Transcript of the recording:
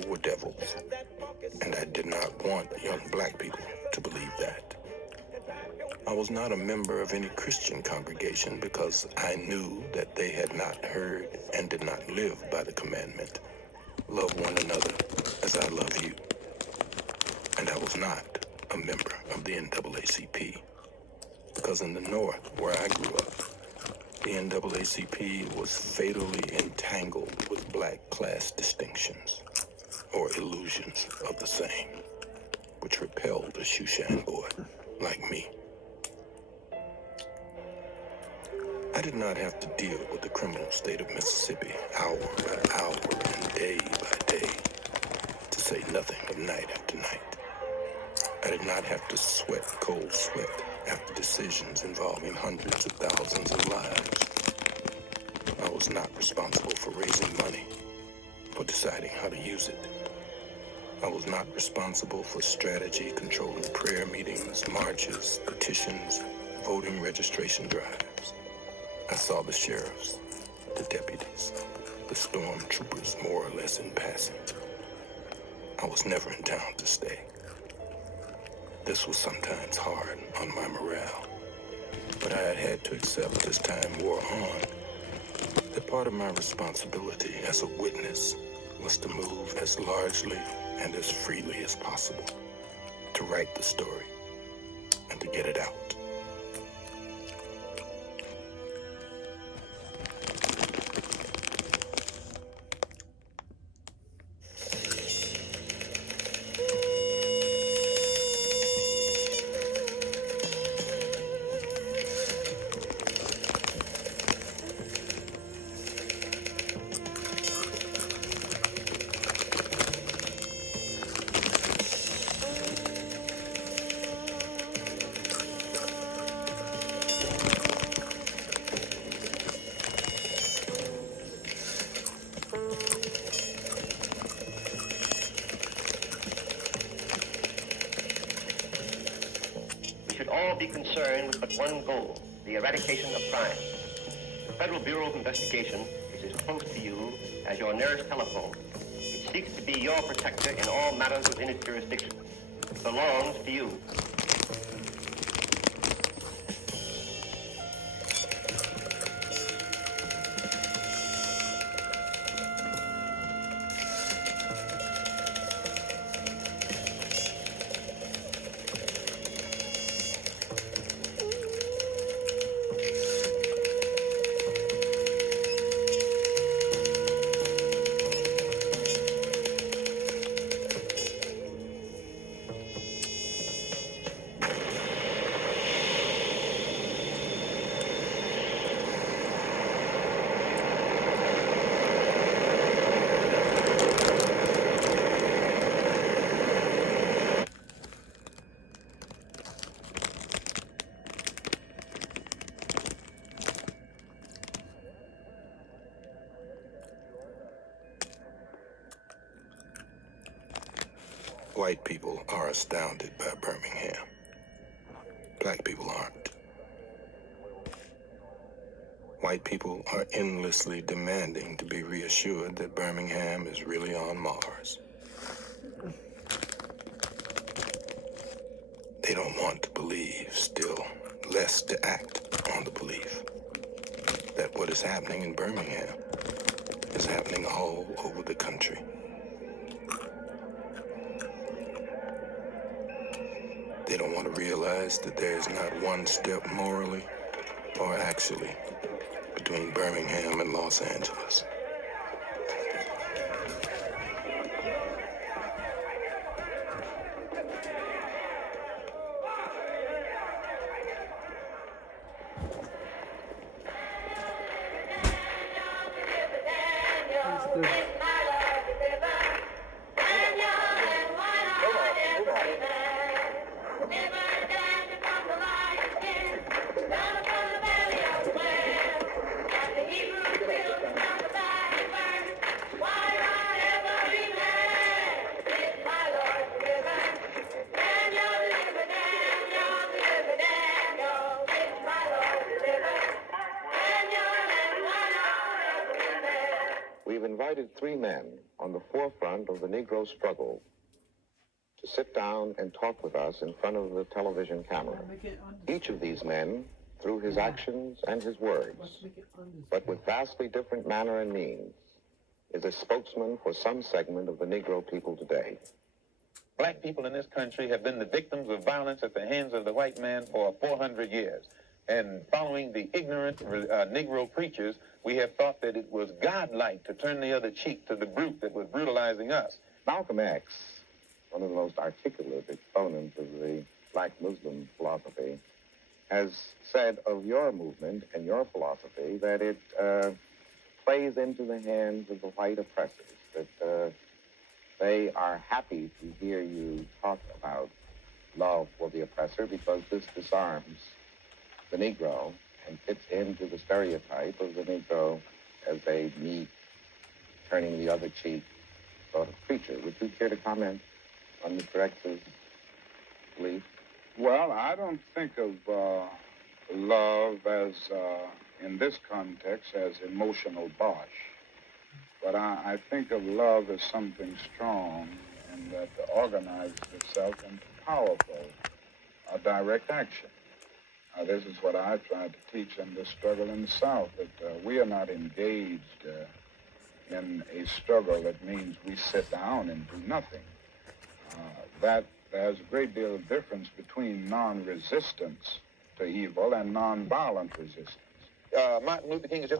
people were devils, and I did not want young black people to believe that. I was not a member of any Christian congregation because I knew that they had not heard and did not live by the commandment, love one another as I love you. And I was not a member of the NAACP because in the North, where I grew up, the NAACP was fatally entangled with black class distinctions or illusions of the same, which repelled a shoeshine boy like me. I did not have to deal with the criminal state of Mississippi hour by hour and day by day, to say nothing of night after night. I did not have to sweat cold sweat after decisions involving hundreds of thousands of lives. I was not responsible for raising money or deciding how to use it. I was not responsible for strategy controlling prayer meetings, marches, petitions, voting registration drives. I saw the sheriffs, the deputies, the stormtroopers more or less in passing. I was never in town to stay. This was sometimes hard on my morale, but I had to accept as time wore on that part of my responsibility as a witness was to move as largely and as freely as possible, to write the story and to get it out. Be concerned with but one goal, the eradication of crime. The Federal Bureau of Investigation is as close to you as your nearest telephone. It seeks to be your protector in all matters within its jurisdiction. It belongs to you. White people are astounded by Birmingham. Black people aren't. White people are endlessly demanding to be reassured that Birmingham is really on Mars. They don't want to believe, still less to act on the belief that what is happening in Birmingham is happening all over the country. They don't want to realize that there is not one step morally or actually between Birmingham and Los Angeles. We've invited three men on the forefront of the Negro struggle to sit down and talk with us in front of the television camera. Each of these men, through his actions and his words, but with vastly different manner and means, is a spokesman for some segment of the Negro people today. Black people in this country have been the victims of violence at the hands of the white man for 400 years. And following the ignorant Negro preachers, we have thought that it was godlike to turn the other cheek to the brute that was brutalizing us. Malcolm X, one of the most articulate exponents of the black Muslim philosophy, has said of your movement and your philosophy that it plays into the hands of the white oppressors, that they are happy to hear you talk about love for the oppressor because this disarms the Negro and fits into the stereotype of the Negro as a meek, turning the other cheek sort of creature. Would you care to comment on Mr. X's belief? Well, I don't think of love as, in this context, as emotional bosh. But I think of love as something strong and that organizes itself into powerful, direct action. This is what I tried to teach in this struggle in the South, that we are not engaged in a struggle that means we sit down and do nothing. That there's a great deal of difference between non-resistance to evil and non-violent resistance. Martin Luther King is just